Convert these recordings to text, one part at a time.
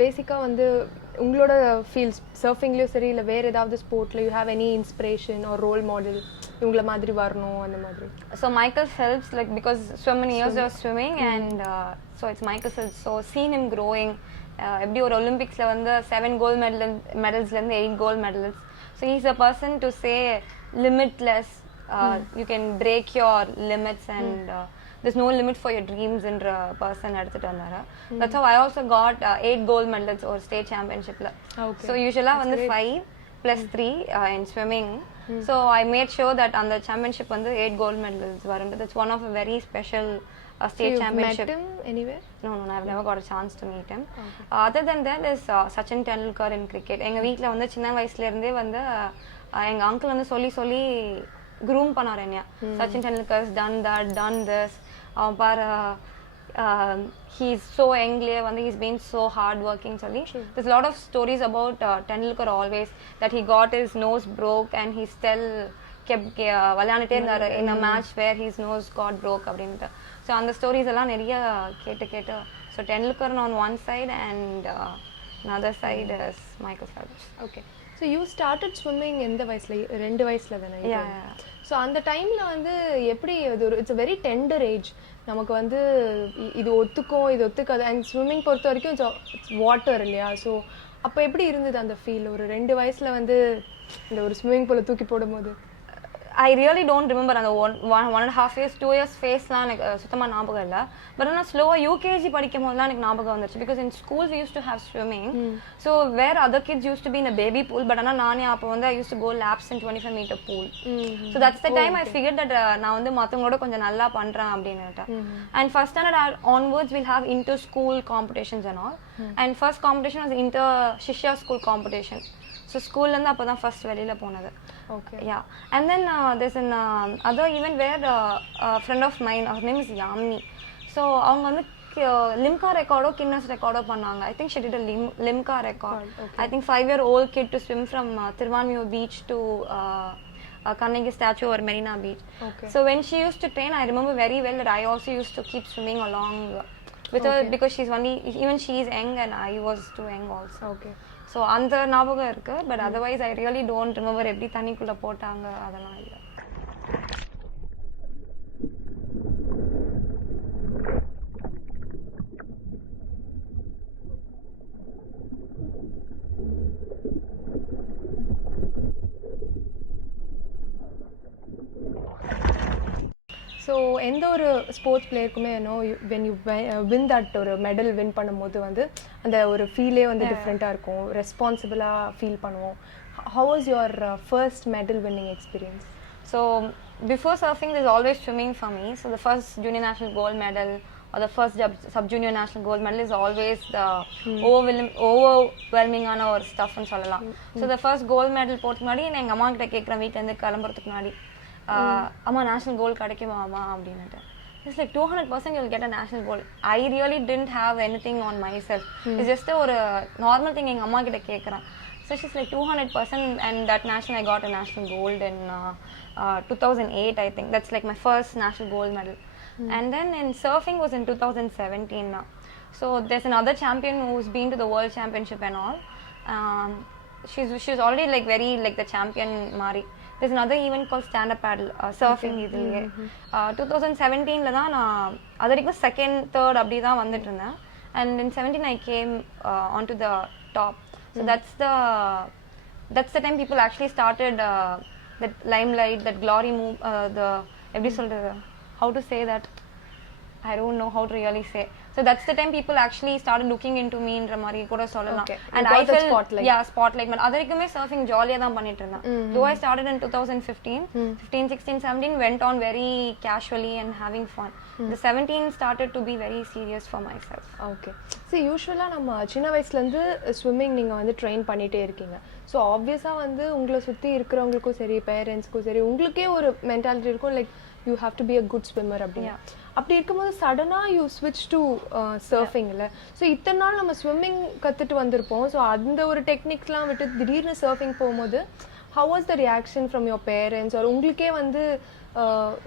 பேசிக்காக வந்து உங்களோட ஃபீல்ஸ் சர்ஃபிங்லேயும் சரி இல்லை வேறு ஏதாவது ஸ்போர்ட்டில் you have any inspiration or role model இவங்கள மாதிரி வரணும் அந்த மாதிரி? So Michael Phelps, like because so many years of swimming and so it's Michael Phelps. So seen him growing. எப்படி ஒரு ஒலிம்பிக்ஸ்ல வந்து 7 gold medalsல இருந்து 8 gold medals. So he's a person to say limitless. You can break your limits and there's no limit for your dreams in a person எடுத்துட்டு வந்தாரு. That's how I also got 8 gold medals or state championshipல. So usually வந்து 5 plus 3 in swimming. So I made sure that on the championship வந்து 8 gold medals வரும். That's one of a very special state championship. Met him anywhere? No, I've never got a chance to meet him. Other than that is Sachin Tendulkar in cricket. எங்க வீட்ல வந்து சின்ன வயசுல இருந்தே வந்து எங்க அங்கிள் வந்து சொல்லி groom பண்ணாரு என்னைய. Sachin Tendulkar has done that, done this. He's so young, he's been so hard working. There's a lot of stories about Tendulkar always, that he got his nose broke and he still kept in a match where his nose got broke. So on the stories எல்லாம் நிறைய கேட்டு. So Tendulkar on one side and another side is Michael Phelps. Okay. So you started swimming எந்த வயசுல? 2 வயசுல தானே? Yeah. So அந்த டைமில் வந்து எப்படி அது ஒரு it's a very tender age. நமக்கு வந்து இது ஒத்துக்கும் இது ஒத்துக்காது. அண்ட் ஸ்விம்மிங் பொறுத்த வரைக்கும் இட்ஸ் வாட்டர் இல்லையா? ஸோ அப்போ எப்படி இருந்தது அந்த ஃபீல்? ஒரு 2 வயசில் வந்து இந்த ஒரு ஸ்விம்மிங் பூலை தூக்கி போடும்போது? I really don't remember அந்த 1.5 years 2 years ஃபேஸ்லாம் எனக்கு சுத்தமாக ஞாபகம் இல்லை. பட் ஆனால் ஸ்லோவாக யூகேஜி படிக்கும் போதுலாம் எனக்கு ஞாபகம் வந்துச்சு. Because in schools used to have swimming. So where other kids used to be in baby pool. But ஆனால் நானே அப்போ வந்து I used to go laps in 25 meter pool. So that's the time I figure that நான் வந்து மற்றவங்களோட கொஞ்சம் நல்லா பண்ணுறேன் அப்படின்னுட்டு. And first standard onwards will have inter school competitions and all. And first competition was inter Shishya school competition. So ஸ்கூல்லேருந்து அப்போ தான் ஃபர்ஸ்ட் வெளியில் போனது. Okay. Yeah. And then there's an other event where a friend of mine, her name is Yamni. So அவங்க வந்து limca record Guinness record பண்ணாங்க. I think she did a limca record. Okay. I think 5-year-old kid to swim from Tiruvannur beach to Kannagi statue or Marina beach. Okay. So when she used to train, I remember very well that I also used to keep swimming along with her because she's only, even she is young and I was too young also. Okay. So அந்த ஞாபகம் இருக்கு. But otherwise I really don't remember எப்படி தண்ணிக்குள்ளே போட்டாங்க அதெல்லாம் இல்லை. So எந்த ஒரு ஸ்போர்ட்ஸ் பிளேயருக்குமே வென் யூ வின் தட் ஒரு மெடல் வின் பண்ணும்போது வந்து அந்த ஒரு ஃபீலே வந்து டிஃப்ரெண்ட்டாக இருக்கும். ரெஸ்பான்சிபிளாக ஃபீல் பண்ணுவோம். How was your first medal winning experience? So before surfing there's always swimming for me. So the first junior national gold medal or the first sub-junior national gold medal is always the overwhelming ஆன ஒரு ஸ்டஃப்னு சொல்லலாம். So the first gold medal போகிறதுக்கு முன்னாடி நான் எங்கள் அம்மா கிட்ட கேட்குறேன், வீட்டிலேருந்து கிளம்புறதுக்கு முன்னாடி, அம்மா நேஷனல் கோல்டு கிடைக்குமாம்மா அப்படின்னுட்டு. It's like 200% you'll get a national gold. I really didn't have anything on myself. It's just ஒரு normal thing எங்கள் அம்மா கிட்ட கேட்குறேன். So she's like 200% and that national I got a national gold in 2008 I think. That's like my first national gold medal. And then in surfing was in 2017 now. So there's another champion who's been to the world championship and all. She's already like very like the champion Mari. There's another event called stand up paddle surfing இதுலயே 2017ல தான் நான் அது வரைக்கும் second third அப்படி தான் வந்துட்டு இருந்தேன். And in 17 I came onto the top. So that's the time people actually started that limelight, that glory move, the எப்படி சொல்றது, how to say that, I don't know how to really say. So that's the time people actually started looking into me ன்ற மாதிரி கூட சொல்லலாம். And I felt spotlight. Yeah, spotlight. But அது வரைக்குமே surfing ஜாலியா தான் பண்ணிட்டு இருந்தேன். Though I started in 2015, 15, 16, 17 went on very casually and having fun. The 17 started to be very serious for myself. Okay. So usually நம்ம சின்ன வயசுல இருந்து ஸ்விம்மிங் நீங்க வந்து ட்ரெயின் பண்ணிட்டே இருக்கீங்க. ஸோ ஆப்வியஸாக வந்து உங்களை சுற்றி இருக்கிறவங்களுக்கும் சரி பேரண்ட்ஸ்க்கும் சரி உங்களுக்கே ஒரு மென்டாலிட்டி இருக்கும், like you have to be a good swimmer அப்படின்னு. அப்படி இருக்கும்போது சடனாக யூ ஸ்விட்ச் டு சர்ஃபிங்கில். ஸோ இத்தனை நாள் நம்ம ஸ்விம்மிங் கற்றுட்டு வந்திருப்போம். ஸோ அந்த ஒரு டெக்னிக்ஸ்லாம் விட்டு திடீர்னு சர்ஃபிங் போகும்போது how was the reaction from your parents? ஒரு உங்களுக்கே வந்து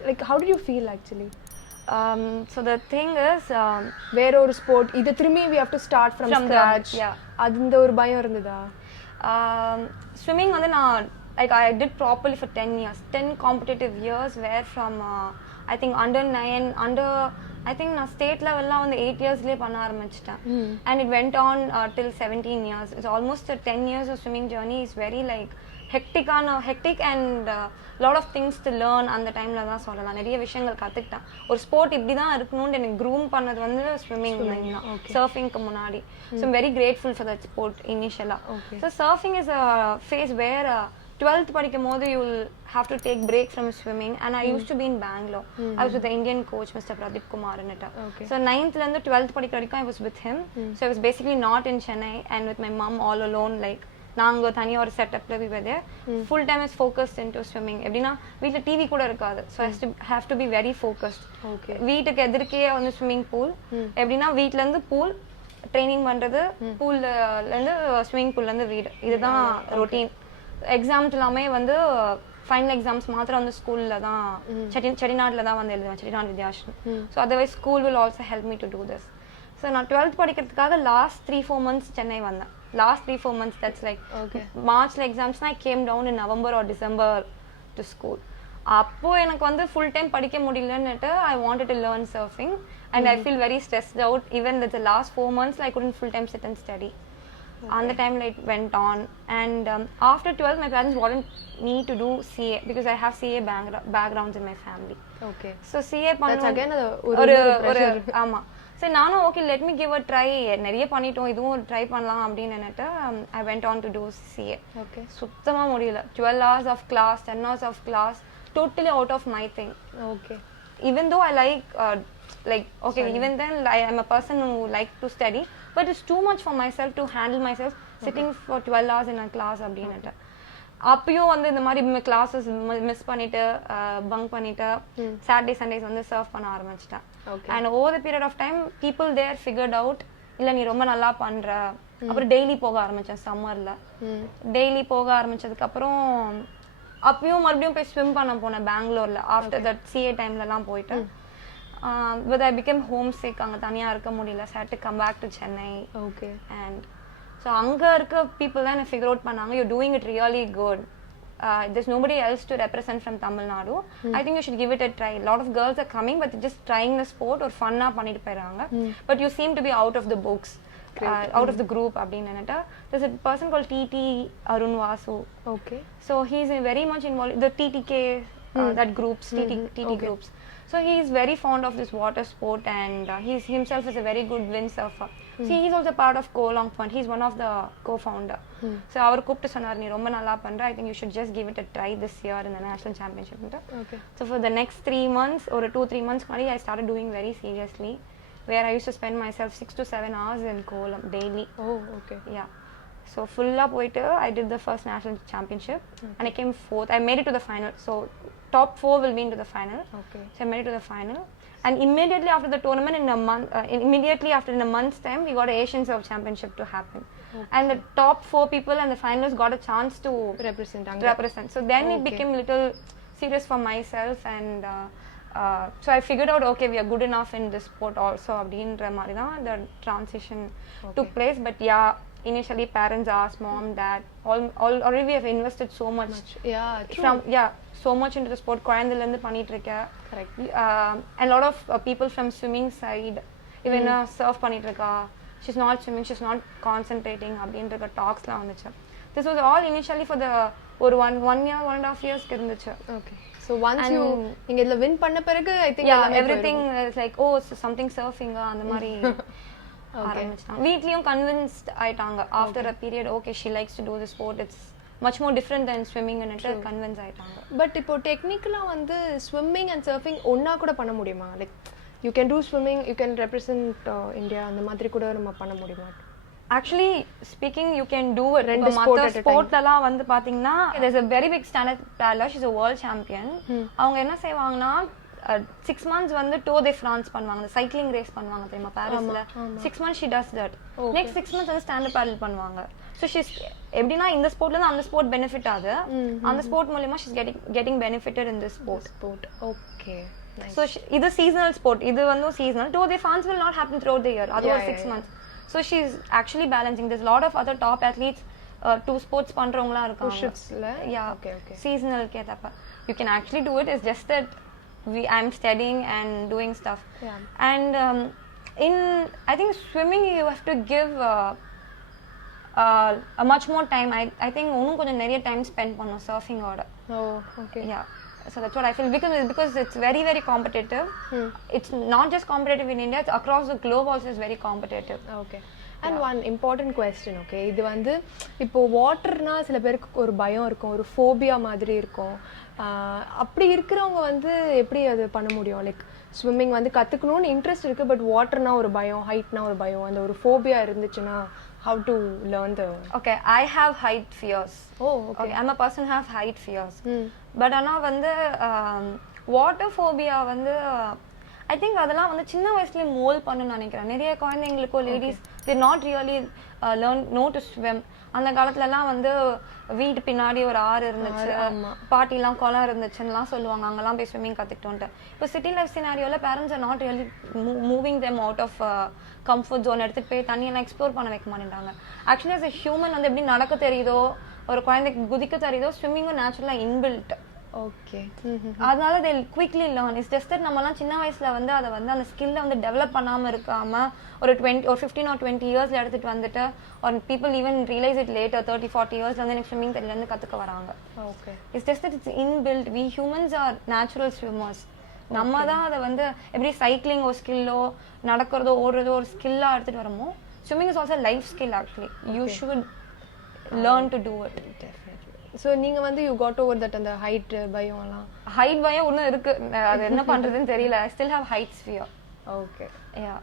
like how to you feel actually? So the thing is, வேற ஒரு ஸ்போர்ட் இது திரும்பி we have to start from scratch. அந்த ஒரு பயம் இருந்ததா? Swimming வந்து நான் like I did properly for 10 years. 10 competitive years where from I think under 9, under I think na state level la வந்து 8 years லயே பண்ண ஆரம்பிச்சிட்டேன். And it went on till 17 years. It's almost a 10 years of swimming journey. Is very like hectic and lot of things to learn அந்த டைம்ல தான் சொல்லலாம். நிறைய விஷயங்கள் கத்துக்கிட்டேன். ஒரு ஸ்போர்ட் இப்படி தான் இருக்கணும்னு எனக்கு groom பண்ணது வந்து swimming தான். Surfingக்கு முன்னாடி. So I'm very grateful for that sport initially. So surfing is a phase where 12th படிக்கும் போது you will have to take break from swimming and I used to be in Bangalore. I was with the Indian coach Mr. Pradeep Kumar Netta. So 9th la irundhu 12th படிக்கிற வரைக்கும் I was with him. So I was basically not in Chennai and with my mom all alone, like நாங்க தனியா ஒரு செட்டப்ல we were there. Full time is focused into swimming. எப்படின்னா வீட்ல டிவி கூட இருக்காது. So I have to be very focused. வீட்டுக்கு எதிர்க்கே வந்து ஸ்விம்மிங் பூல். எப்படின்னா வீட்ல இருந்து பூல் ட்ரைனிங் பண்றது, பூல்ல இருந்து ஸ்விம்மிங் பூல்ல இருந்து வீடு. இதுதான் ரொட்டீன். எக்ஸாம்ஸ் எல்லாமே வந்து ஃபைனல் எக்ஸாம்ஸ் மாத்திரம் வந்து ஸ்கூல்ல தான் செட்டிநாடுல தான் வந்து எழுதுவேன், Chettinad Vidyashram. So otherwise school will also help me to do this. So நான் 12th படிக்கிறதுக்காக லாஸ்ட் 3-4 months சென்னை வந்தேன். லாஸ்ட் 3-4 months தட்ஸ் லைக் மார்ச்ல எக்ஸாம்ஸ்னா I came down in November or December to school. அப்போ எனக்கு வந்து ஃபுல் டைம் படிக்க முடியலன்னுட்டு I wanted to learn surfing and I feel very stressed out. Even the last 4 months I couldn't full time sit and study. On the time it went on and after 12th my parents wanted me to do CA because I have CA backgrounds in my family. So CA that's again ஒரு ஆமா. சரி நானும் okay let me give a try, நிறைய பண்ணிட்டோம் இதுவும் ட்ரை பண்ணலாம் அப்படின்னு நினைட்டு I went on to do CA. சுத்தமா முடியல. 12 hours of class, 10 hours of class, totally out of my thing. Even though I like okay study. Even then I am a person who like to study, but it's too much for myself to handle myself sitting for 12 hours in a class அப்படினேட்ட. அப்பயும் வந்து இந்த மாதிரி classes miss பண்ணிட்டு பங்க் பண்ணிட்டு Saturday Sundays வந்து சர்வ் பண்ண ஆரம்பிச்சிட்டேன். and over the period of time people there figured out இல்ல நீ ரொம்ப நல்லா பண்ற. அப்புறம் டெய்லி போக ஆரம்பிச்சேன். சம்மர்ல டெய்லி போக ஆரம்பிச்சதுக்கு அப்புறம் அப்பயும் மறுபடியும் போய் ஸ்விம் பண்ண போனேன் பெங்களூர்ல. ஆஃப்டர் தட் CA டைம்ல எல்லாம் போயிட்டு but I became homesick. அங்க தனியா இருக்க முடியல. So I had to come back to Chennai. And so அங்க இருக்க people தான் figure out பண்ணாங்க you're doing it really good. There's nobody else to represent from Tamil Nadu. I think you should give it a try. A lot of girls are coming but they're just trying the sport or fun பண்ணிட்டு போறாங்க. But you seem to be out of the books. Out of the group அப்படினேட்ட. There's a person called TT Arun Vasu. So he's very much involved the TTK that groups, TT groups. So he is very fond of this water sport and he himself is a very good windsurfer. See, he is also part of Go Long Fund. He is one of the co-founder. So அவர் கூப்பிட்டு சொன்னார் நீ ரொம்ப நல்லா பண்ற. I think you should just give it a try this year in the national championship. So for the next 3 months or 2-3 months I started doing very seriously, where I used to spend myself 6 to 7 hours in Kolam daily. Yeah. So full up போயிட்டு I did the first national championship and I came 4th. I made it to the final. So top 4 will be into the final. So I made it to the final and immediately after the tournament in a month's time we got an Asian Surf Championship to happen. And the top 4 people and the finalists got a chance to represent. So then it became a little serious for myself and so I figured out okay we are good enough in this sport also அப்படின்ற மாதிரி தான் the transition took place. But yeah, initially parents asked mom, dad, already we have invested so much. So much into the sport. குழந்தையில இருந்து பண்ணிட்டு இருக்க. And a lot of people from swimming side even surf பண்ணிட்டு இருக்கா, she's not swimming, she's not concentrating அப்படின்ற talksலாம் வந்துச்சு. This was all initially for the ஒரு 1 year 1.5 years இருந்துச்சு. So once you நீங்க இதல win பண்ண பிறகு I think everything is like oh something surfing அந்த மாதிரி ஆரம்பிச்சாங்க. வீட்லயும் கன்வின்ஸ்ட் ஆயிட்டாங்க. after a period okay she likes to do the sport, it's much more different than swimming and convince ஆயிட்டாங்க. பட் இப்போ டெக்னிக்கலா வந்து swimming and surfing ஒண்ணா கூட பண்ண முடியுமா? like you can do swimming, you can represent India அந்த மாதிரி கூட நம்ம பண்ண முடியுமா? actually speaking you can do it. ரெண்டு ஸ்போர்ட்லலாம் வந்து பாத்தீங்கன்னா there's a very big standard parallel. She's a world champion. அவங்க என்ன செய்வாங்கன்னா 6 months வந்து Tour de France பண்ணுவாங்க. சைக்கிளிங் ரேஸ் பண்ணுவாங்க தெரியுமா பாரிஸ்ல. 6 months she does that. next 6 months வந்து ஸ்டாண்ட் அப் பேடல் பண்ணுவாங்க. so she's எப்படினா இந்த ஸ்போர்ட்ல இருந்து அந்த ஸ்போர்ட் பெனிஃபிட் ஆகுது. அந்த ஸ்போர்ட் மூலமா she's getting benefited in this sport. okay So இது seasonal sport, இது வந்து seasonal. Though the fans will not happen throughout the year. Other 6 months. So she's actually balancing. There's a lot of other top athletes, 2 sports பண்றவங்களா இருக்காங்க. Shiftsல. Yeah. Okay. Seasonal கேட்டப்ப. You can actually do it. It's just that I'm studying and doing stuff. Yeah. And I think swimming you have to give a much more time. I think இன்னும் கொஞ்சம் நிறைய time spend பண்ணனும் surfing ஓட. Oh, okay. Yeah. So that's what I feel because it's very very competitive. It's not just competitive in India, it's across the globe also is very competitive. Okay. And one important question, okay, இது வந்து இப்போ வாட்டர்னா சில பேருக்கு ஒரு பயம் இருக்கும், ஒரு ஃபோபியா மாதிரி இருக்கும். அப்படி இருக்கிறவங்க வந்து எப்படி அது பண்ண முடியும்? லைக் ஸ்விம்மிங் வந்து கத்துக்கணும்னு இன்ட்ரெஸ்ட் இருக்கு, பட் வாட்டர்னா ஒரு பயம், ஹைட்னா ஒரு பயம், அந்த ஒரு ஃபோபியா இருந்துச்சுன்னா how to learn the... Okay, I have height fears. Oh, okay. I'm a person who have height fears. But ஆனா வந்து வாட்டர் ஃபோபியா வந்து I think அதெல்லாம் வந்து சின்ன வயசுலயே மோல்ட் பண்ணணும்னு நினைக்கிறேன். நிறைய குழந்தைங்களுக்கோ ladies they not really know to swim. அந்த காலத்துலலாம் வந்து வீட்டு பின்னாடி ஒரு ஆறு இருந்துச்சு, பாட்டிலாம் குளம் இருந்துச்சுன்னுலாம் சொல்லுவாங்க, அங்கெல்லாம் போய் ஸ்விம்மிங் கற்றுக்கிட்டோன்ட்டு. இப்போ சிட்டி லைஃப் சினாரியோவில் parents are not really moving them out of comfort zone, எடுத்துகிட்டு போய் தண்ணியெல்லாம் எக்ஸ்ப்ளோர் பண்ண வைக்க மாட்டேங்கிறாங்க. ஆக்சுவலி அஸ் எ ஹியூமன் வந்து எப்படி நடக்க தெரியுதோ, ஒரு குழந்தைக்கு குதிக்க தெரியுதோ, ஸ்விம்மிங்கும் நேச்சுரலாக இன்பில்ட். ஓகே. அதனால they quickly learn. It's just that நம்மலாம் சின்ன வயசுல வந்து அதை வந்து அந்த ஸ்கில்லை வந்து டெவலப் பண்ணாம இருக்காம ஒரு 15 or 20 இயர்ஸ்ல எடுத்துட்டு வந்துட்டு or people even realize it later 30-40 இயர்ஸ்ல வந்து எனக்கு ஸ்விம்மிங் தெரியல இருந்து கத்துக்க வராங்க. Okay. It's just that it's inbuilt. We humans are natural swimmers. நம்ம தான் அதை வந்து எப்படி சைக்கிளிங் ஒரு ஸ்கில்லோ, நடக்கிறதோ ஓடுறதோ ஒரு ஸ்கில்லா எடுத்துட்டு வரமோ, swimming is also life skill actually. You should learn to do it. So நீங்க வந்து you got over that அந்த ஹைட் பயம்லாம்? ஹைட் பயம் ஒன்னும் இருக்கு, அது என்ன பண்றதுன்னு தெரியல. I still have height fear. Okay. Yeah.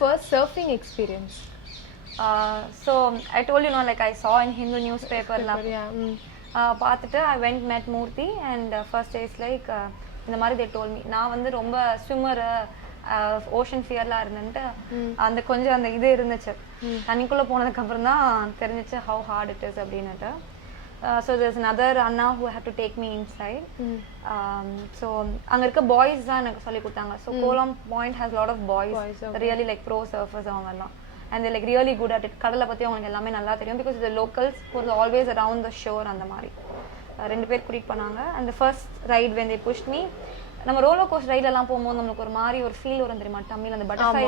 First surfing experience? So I told you, like I saw in Hindu newspaper la. பார்த்துட்டு I went met Murthy and first day is like இந்த மாதிரி they told me. நான் வந்து ரொம்ப swimmer, ocean ஃபியர்லாம் இருந்துட்டு அந்த கொஞ்சம் அந்த இது இருந்துச்சு. தண்ணிக்குள்ள போனதுக்கு அப்புறம் தான் தெரிஞ்சிச்சு how hard it is அப்படின்னுட்டு. So there's another Anna who had to take me inside. So அங்க இருக்க boys தான் எனக்கு சொல்லி கொடுத்தாங்க. So Kolam Point has a lot of boys really like pro surfers அவங்கலாம், and they like really good at it. கடலை பத்தி அவங்களுக்கு எல்லாமே நல்லா தெரியும் because the locals who are always around the shore அந்த மாதிரி. ரெண்டு பேர் கூட்டிட்டு போனாங்க. And the first ride when they pushed me, நம்ம ரோலர் கோஸ்டர் ரைட்ல எல்லாம் போகும்போது நமக்கு ஒரு மாதிரி ஒரு ஃபீல் வரும் தெரியுமா, டம்மில அந்த பட்டர்ஃப்ளை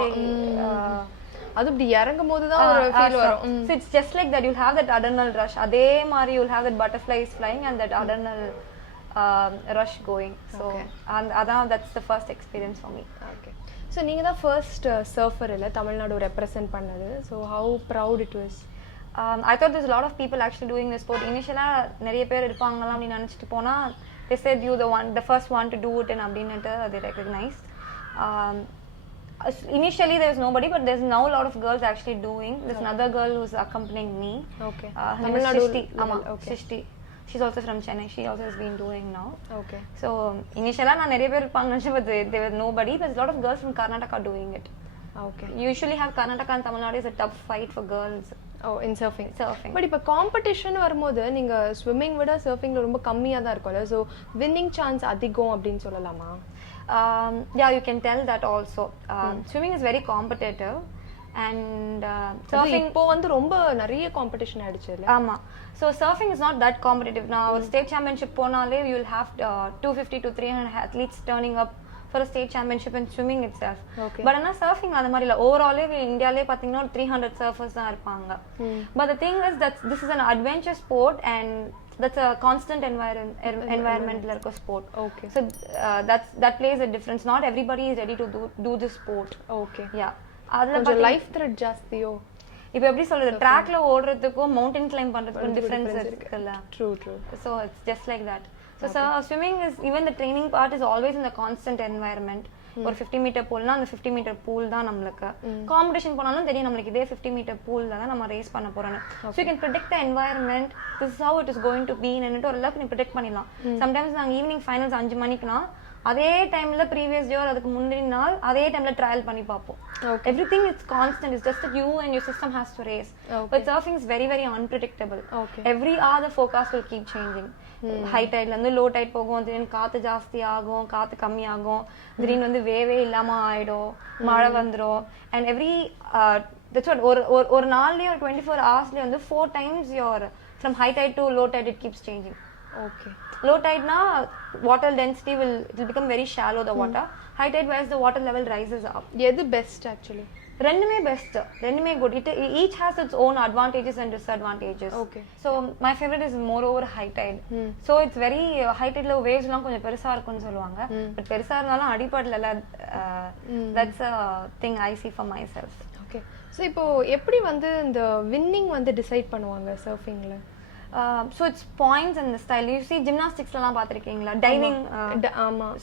அது இப்படி இறங்கும்போது தான் ஒரு ஃபீல் வரும். So it's just like that, you'll have that adrenal rush. அதே மாதிரி you'll have that butterflies flying and that adrenal rush going. So that's the first experience for me. Okay. So நீங்க தான் first surfer இல்ல தமிழ்நாடு ரெப்ரசன்ட் பண்ணது. So how proud it was? I thought there's a lot of people actually doing this sport. Initially நிறைய பேர் இருப்பாங்கலாம் அப்படி நினைச்சிட்டு போனா they said you the first one to do it and அப்படின்னுட்டு they recognized. Initially there was nobody, but there's now a lot of girls actually doing. There's another girl who's accompanying me. Okay. Tamil Nadu. Shakthi. She's also from Chennai. She also has been doing now. Okay. So initially na neriya per irupanga nenicha, but there was nobody. There's a lot of girls from Karnataka doing it. Okay. Usually have Karnataka and Tamil Nadu is a tough fight for girls. Oh, in surfing. But இப்ப காம்படிஷன் வரும்போது நீங்க ஸ்விம்மிங் விட சர்ஃபிங்ல ரொம்ப கம்மியா தான் இருக்கும்ல, so winning chance அதிகம் அப்படினு சொல்லலாமா? Yeah, you can tell that also. Swimming is very competitive and surfing இப்போ வந்து ரொம்ப நிறைய காம்படிஷன் ஆயிடுச்சுல. ஆமா. So surfing is not that competitive now. State championship போனாலே you will have 250 to 300 athletes turning up for a state championship in swimming itself. Okay. But ana surfing அந்த மாதிரி இல்ல. Overall Indiaலே பாத்தீங்கன்னா 300 surfers தான் இருப்பாங்க. But the thing is that this is an adventure sport and that's a constant environment like a sport. Okay. So that plays a difference. Not everybody is ready to do this sport. Okay. Yeah. கொஞ்சம் life thread ஜாஸ்தியோ? இப்போ எப்படி சொல்றது, ட்ராக்ல ஓடுறதுக்கும் mountain claim பண்றதுக்கும் டிஃபரன்ஸ் இருக்குல்ல. True. So it's just like that. So swimming is, even the training part is always in the constant environment. ஒரு 50 மீட்டர் பூல்னா அந்த 50 மீட்டர் பூல் தான் நம்மளுக்கு. காம்படிஷன் போனாலும் தெரியும் நம்மளுக்கு இதே 50 மீட்டர் பூல்ல தான் நம்ம ரேஸ் பண்ண போறோம்னு. So you can predict the environment, this is how it is going to be ஒரு அளவுக்கு நீ ப்ரிடிக்ட் பண்ணிடலாம். சம்டைம்ஸ் நாங்கள் ஈவினிங் ஃபைனல்ஸ் 5 மணிக்குனா அதே டைம்ல ப்ரீவியஸ் டே அதுக்கு முந்தின நாள் அதே டைம்ல ட்ரையல் பண்ணி பார்ப்போம். Everything is constant. It's just that you and your system has to race. But surfing is very very unpredictable. Every hour the forecast will keep changing. High tide la irundhu low tide pogum, then kaathu jaasti agum, kaathu kammi agum, green வந்து வேவே இல்லாம ஆயிடும், மழை வந்துரும். And every that's what ஒரு நாள்லயே ஒரு 24 ஹவர்ஸ்லயே வந்து 4 times your from high tide to low tide it keeps changing. Okay. Low tide na water density will become very shallow the water. High tide wise the water level rises up. எது best actually? ரெண்டுமே பெஸ்ட், ரெண்டுமே good. Each has its own advantages and disadvantages. Okay. So my favorite is more over high tide. So it's very high tide la waves லாம் கொஞ்சம் பெருசா இருக்கும்னு சொல்லுவாங்க. But பெருசா இருந்தாலும் அடிபடல. That's a thing I see for myself. Okay. So இப்போ எப்படி வந்து இந்த winning வந்து டிசைட் பண்ணுவாங்க சர்ஃபிங்ல? So it's points and the style. You see gymnastics la paathirukeenga, diving.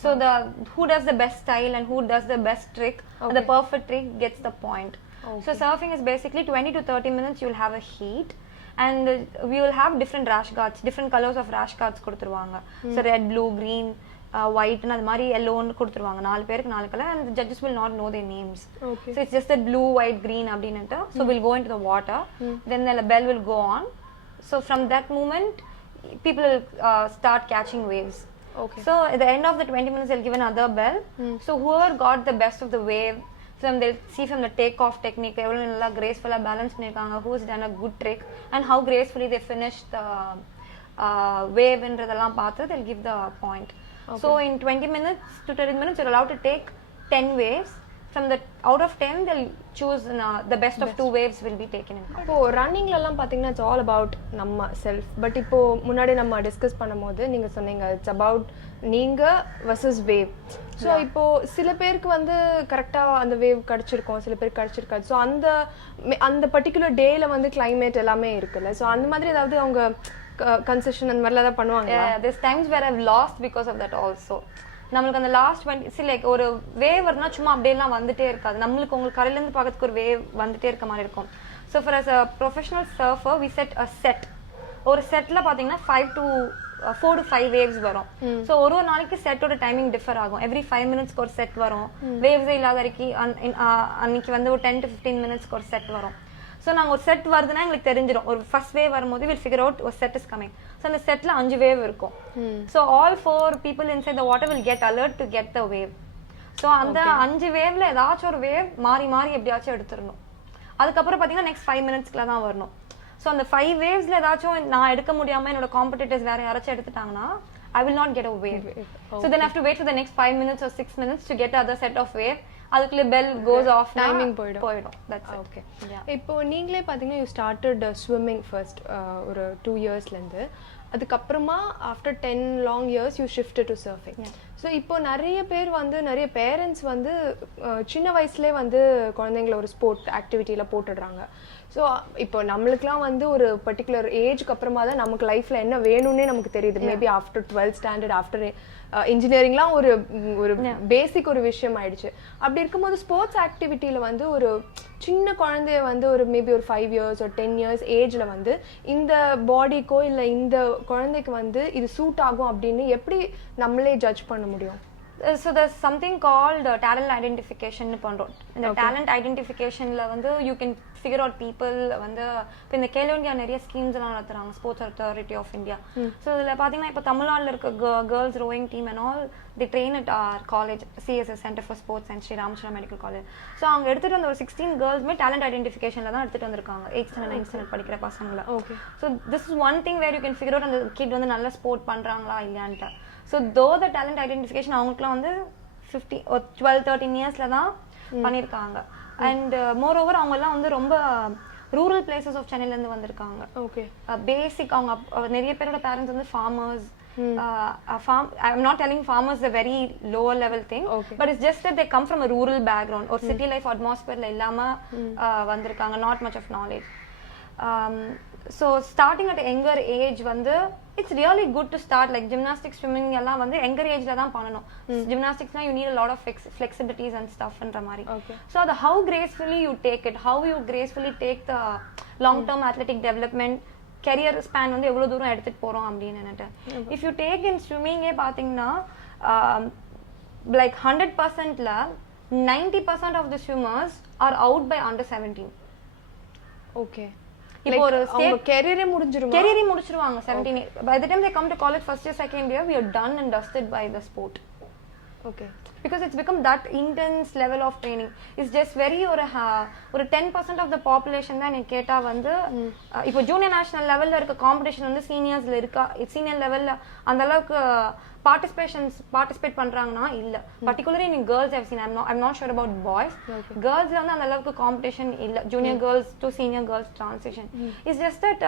So the who does the best style and who does the best trick, the perfect trick gets the point. So surfing is basically 20 to 30 minutes you will have a heat, and we will have different rash guards, different colors of rash guards கொடுத்துருவாங்க. So red, blue, green, white and அது மாதிரி yellow கொடுத்துருவாங்க. 4 பேருக்கு 4 colour, and the judges will not know their names. So it's just that blue, white, green அப்படினுட்டு. So we'll go into the water, then the bell will go on. So from that moment people will start catching waves. So at the end of the 20 minutes they'll give another bell. So whoever got the best of the wave, they'll see from the take off technique evlo nalla graceful ah balance panniranga, who's done a good trick and how gracefully they finished the wave endradella paathu they'll give the point. So in 20 minutes to 30 minutes you're allowed to take 10 waves. From the out of 10 they'll choose the best of 2 waves will be taken in. இப்போ ரன்னிங்ல எல்லாம் பாத்தீங்கன்னா it's all about நம்ம self. But இப்போ முன்னாடி நம்ம டிஸ்கஸ் பண்ணும்போது நீங்க சொன்னீங்க it's about நீங்க versus wave. ஸோ இப்போ சில பேருக்கு வந்து கரெக்டா அந்த வேவ் கிடைச்சிருக்கும், சில பேருக்கு கிடைச்சிருக்காது. ஸோ அந்த பர்டிகுலர் டேல வந்து கிளைமேட் எல்லாமே இருக்குல்ல, ஸோ அந்த மாதிரி ஏதாவது அவங்க கன்செஷன் அந்த மாதிரிலாம் தான் பண்ணுவாங்க. There's times where I've lost because of that also. நம்மளுக்கு அந்த லாஸ்ட் 20 லைக் ஒரு வேவ் வருதுன்னா சும்மா அப்படியெல்லாம் வந்துட்டே இருக்காது. நம்மளுக்கு உங்களுக்கு கரையில இருந்து பார்க்கறதுக்கு ஒரு வேவ் வந்துட்டே இருக்க மாதிரி இருக்கும். So for as a professional surfer we set a set. ஒரு செட்ல பாத்தீங்கன்னா 4 to 5 வேவ்ஸ் வரும். ஸோ ஒரு நாளைக்கு செட்டோட டைமிங் டிஃபர் ஆகும். எவ்ரி 5 மினிட்ஸ்க்கு ஒரு செட் வரும். வேவ்ஸே இல்லாத வரைக்கும் அன்னைக்கு வந்து ஒரு 10 to 15 மினிட்ஸ்க்கு ஒரு செட் வரும். ஸோ நாங்கள் ஒரு செட் வருதுன்னா எங்களுக்கு தெரிஞ்சிடும். ஒரு ஃபர்ஸ்ட் வேவ் வரும்போது வில் ஃபிகர் அவுட் ஒரு செட் இஸ் கமிங். ஸோ அந்த செட்ல 5 வேவ் இருக்கும். So all 4 people inside the water will get alert to get the wave. So அந்த 5 வேவ்ல ஏதாச்சும் ஒரு வேவ் மாறி மாறி எப்படியாச்சும் எடுத்துடணும். அதுக்கப்புறம் பார்த்தீங்கன்னா நெக்ஸ்ட் 5 மினிட்ஸ்க்குள்ள தான் வரணும். ஸோ அந்த 5 வேவ்ஸ்ல ஏதாச்சும் நான் எடுக்க முடியாம என்னோட காம்படிட்டர்ஸ் வேற யாராச்சும் எடுத்துட்டாங்கன்னா I will not get a wave. So then I have to wait for the next 5 minutes or 6 minutes to get other set of wave. அதுக்குள்ள பெல் கோஸ் ஆஃப், டைமிங் போய்டும். That's okay. இப்போ நீங்களே பாத்தீங்கன்னா யூ ஸ்டார்டட் ஸ்விம்மிங் ஃபர்ஸ்ட் ஒரு 2 இயர்ஸ்ல இருந்து, அதுக்கப்புறமா ஆஃப்டர் 10 long years you shifted to surfing. So இப்போ நிறைய பேர் வந்து நிறைய பேரண்ட்ஸ் வந்து சின்ன வயசுலேயே வந்து குழந்தைங்கள ஒரு ஸ்போர்ட் ஆக்டிவிட்டியில் போட்டுடுறாங்க. ஸோ இப்போ நம்மளுக்குலாம் வந்து ஒரு பர்டிகுலர் ஏஜ்க்கு அப்புறமா தான் நமக்கு லைஃப்ல என்ன வேணும்னே நமக்கு தெரியுது. Maybe after 12th standard after இன்ஜினியரிங்லாம் ஒரு பேசிக் ஒரு விஷயம் ஆயிடுச்சு. அப்படி இருக்கும்போது ஸ்போர்ட்ஸ் ஆக்டிவிட்டியில வந்து ஒரு சின்ன குழந்தைய வந்து ஒரு மேபி ஒரு 5 years or 10 years ஏஜ்ல வந்து இந்த பாடிக்கோ இல்லை இந்த குழந்தைக்கு வந்து இது சூட் ஆகும் அப்படின்னு எப்படி நம்மளே ஜட்ஜ் பண்ண முடியும்? So there's something called talent identification பண்றோம். இந்த talent identificationல வந்து you can figure out people வந்து இந்த கேலோ இந்தியா நிறைய ஸ்கீம்ஸ் எல்லாம் நடத்துறாங்க, sports authority of India. So இதில் பார்த்தீங்கன்னா இப்போ தமிழ்நாட்டில் இருக்க girls rowing team and all the train at our college CSS centre for sports and Shri Ramachandra medical college. So அவங்க எடுத்துட்டு வந்த ஒரு 16 கேர்ள்ஸ்மே டேலண்ட் ஐடென்டிஃபிகேஷன்ல தான் எடுத்துட்டு வந்திருக்காங்க, 8th standard 9th standard படிக்கிற பசங்களை. So this is one thing where you can figure out அந்த கிட் வந்து நல்ல ஸ்போர்ட் பண்றாங்களா இல்லையான்ட்டு. ஸோ தோ த டேலண்ட் ஐடென்டிஃபிகேஷன் அவங்களுக்குலாம் வந்து 12-13 இயர்ஸ்ல தான் பண்ணியிருக்காங்க. அண்ட் மோர் ஓவர் அவங்க எல்லாம் வந்து ரொம்ப ரூரல் பிளேசஸ் ஆஃப் சென்னையில இருந்து வந்திருக்காங்க. ஓகே, பேசிக் அவங்க நிறைய பேரோட பேரண்ட்ஸ் வந்து farmers. I'm not telling farmers a very lower level thing, but it's just that they come from a rural background or city life atmosphere la illama vandirukanga, not much of knowledge. So starting at a younger age வந்து it's really good to start like gymnastics, swimming எல்லாம் வந்து younger ageல தான் பண்ணணும். Gymnasticsனா you need a lot of flexibilities and stuff ன்ற மாதிரி. So the how gracefully you take it, how you gracefully take the long term athletic development, career span வந்து எவ்வளவு தூரம் எடுத்துட்டு போறோம் அப்படினு. If you take in swimming பாத்தீங்கன்னா like 100% ல 90% of the swimmers are out by under 17. Okay. இப்போ ஒரு ஸ்டேட் கரியரே முடிச்சிருவாங்க 17. By the time they come to college first year second year we are done and dusted by the sport. Okay. Because it's become that intense level of training. It's just very ஒரு 10% of the population தான் எனக்கு கேட்டா வந்து இப்போ junior national லெவல்ல இருக்க காம்படிஷன் வந்து சீனியர்ஸ்ல இருக்கா, சீனியர் லெவல்ல அந்த அளவுக்கு பார்ட்டிசிபேட் பண்றாங்கன்னா இல்ல. particularly in girls I've seen, I'm not sure about boys. Girls வந்து அந்த அளவுக்கு காம்படிஷன் இல்ல. junior girls to senior girls transition. It's just that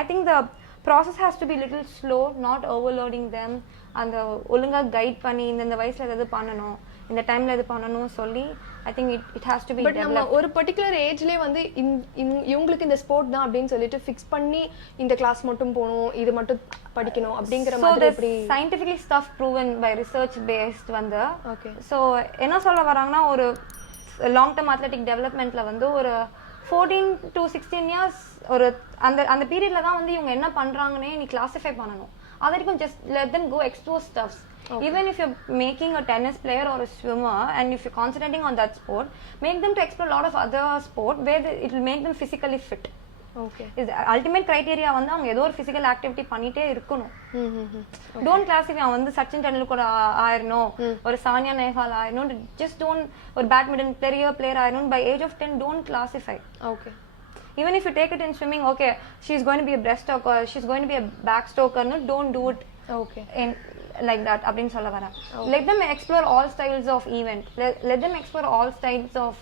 I think the process has to be little slow, not overloading them. அந்த ஒழுங்கா கைட் பண்ணி இந்த வயசுல எது பண்ணணும், இந்த டைம்ல எது பண்ணணும் சொல்லி I think it has to be developed. நம்ம ஒரு பர்టిక్యులர் ஏஜ்லயே வந்து இவங்களுக்கு இந்த ஸ்போர்ட் தான் அப்படினு சொல்லிட்டு ஃபிக்ஸ் பண்ணி இந்த கிளாஸ் மட்டும் போணும், இது மட்டும் படிக்கணும் அப்படிங்கற மாதிரி எப்படி scientifically stuff proven by research based வந்து. So என்ன சொல்ல வராங்கன்னா ஒரு long term athletic developmentல வந்து ஒரு 14 to 16 years ஒரு அந்த பீரியட்ல தான் வந்து இவங்க என்ன பண்றாங்கன்னே நீ கிளாசிஃபை பண்ணணும். அது வரைக்கும் just let them go explore stuffs. Even if you're making a tennis player or a swimmer and if you're concentrating on that sport, make them to explore a lot of other sport where it will make them physically fit. Is ultimate criteria வந்து அவங்க ஏதோ ஒரு physical activity பண்ணிட்டே இருக்கணும். Don't classify வந்து சச்சின் டெண்டுல்கர் ஆயிரணும், ஒரு சானியா நேவால் ஆயிரணும், just don't ஒரு பேட்மிண்டன் பிளேயர் ஆயிரணும். By age of 10 don't classify. Even if you take it in swimming, okay, she's going to be a breaststroker, she's going to be a backstroker, no, don't do it in like that அப்படினு சொல்ல வரேன். Let them explore all styles of event. Let them explore all styles of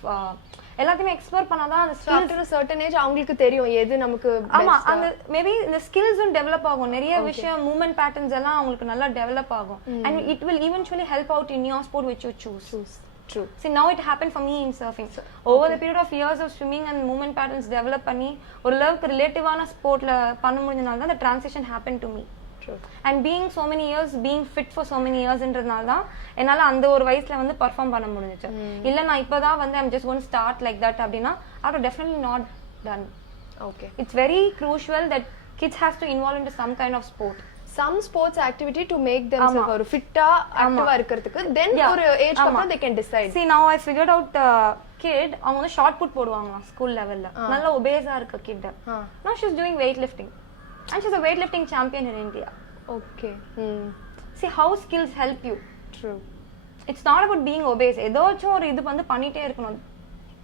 எல்லாத்தையுமே எக்ஸ்ப்ளோர் பண்ணாதான் அந்த skill to certain age அவங்களுக்கு தெரியும் எது நமக்கு ஆமா அந்த மேபி இந்த ஸ்கில்ஸும் டெவலப் ஆகும். நிறைய விஷயம் மூவ்மெண்ட் பேட்டர்ன்ஸ் எல்லாம் அவங்களுக்கு நல்லா டெவலப் ஆகும். And it will eventually help out in your sport which you choose. True. See, now it happened for me in surfing. So, over the period of years of swimming and movement patterns develop பண்ணி ஒரு லெவலுக்கு ரிலேட்டிவான ஸ்போர்ட்ல பண்ண முடிஞ்சனால தான் the transition happened to me. True. And being so many years, being fit for so many years ன்றதுனால தான் என்னால அந்த ஒரு வயசுல வந்து பெர்ஃபார்ம் பண்ண முடிஞ்சுச்சு. இல்ல நான் இப்போதான் வந்து I'm just going to start like that அப்படினா I would definitely not done. It's very crucial that kids has to involve into some kind of sport. Some sports activity to make themselves ஒரு ஃபிட்டா ஆக்டிவா இருக்கிறதுக்கு then ஒரு ஏஜ் அப்புறம் they can decide. See, now I figured out kid அவங்க வந்து shot put போடுவாங்க ஸ்கூல் லெவல்ல. நல்ல ஒபேஸா இருக்க kid. Now she's doing weightlifting and she's a weightlifting champion in India. See how skills help you. True. It's not about being obese. ஏதாச்சும் ஒரு இது வந்து பண்ணிட்டே இருக்கணும்.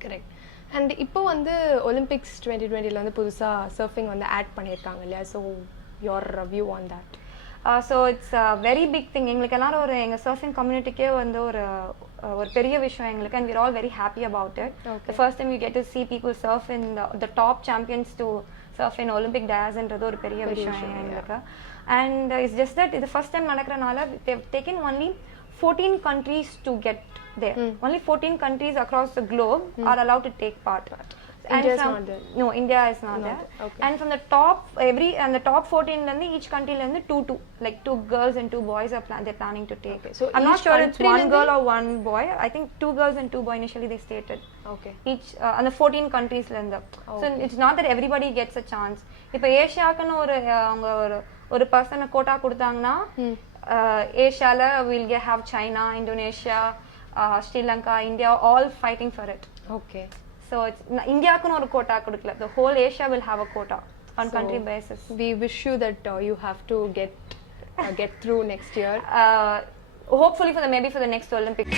Correct. And இப்போ வந்து ஒலிம்பிக்ஸ் 2020ல வந்து புதுசா சர்ஃபிங் வந்து ஆட் பண்ணிருக்காங்க இல்லையா? So your view on that? So it's a very big thing. எங்களுக்கு எல்லாரும் ஒரு எங்க சர்ஃபிங் கம்யூனிட்டிக்கே வந்து ஒரு பெரிய விஷயம் எங்களுக்கு, and we're all very happy about it. The first time you get to see people surf in the top champions to surf in Olympic dais ன்றது ஒரு பெரிய விஷயம் எங்களுக்கு. And it's just that the first time நடக்கறனால they've taken only 14 countries to get there. Only 14 countries across the globe are allowed to take part. India is not there. No, India is not there. And from the top the top 14 landi each country landi like 2 girls and 2 boys are they're planning to take. So I'm not sure it's 1 girl or 1 boy. I think 2 girls and 2 boys initially they stated. Each and the 14 countries landa. So it's not that everybody gets a chance. If Asia kan ஒரு person quota கொடுத்தாங்கன்னா Asia will have China, Indonesia, Sri Lanka, India all fighting for it. So it's India ku or quota kudukla. The whole Asia will have a quota on country basis. We wish you that you have to get through next year. Hopefully maybe for the next Olympics.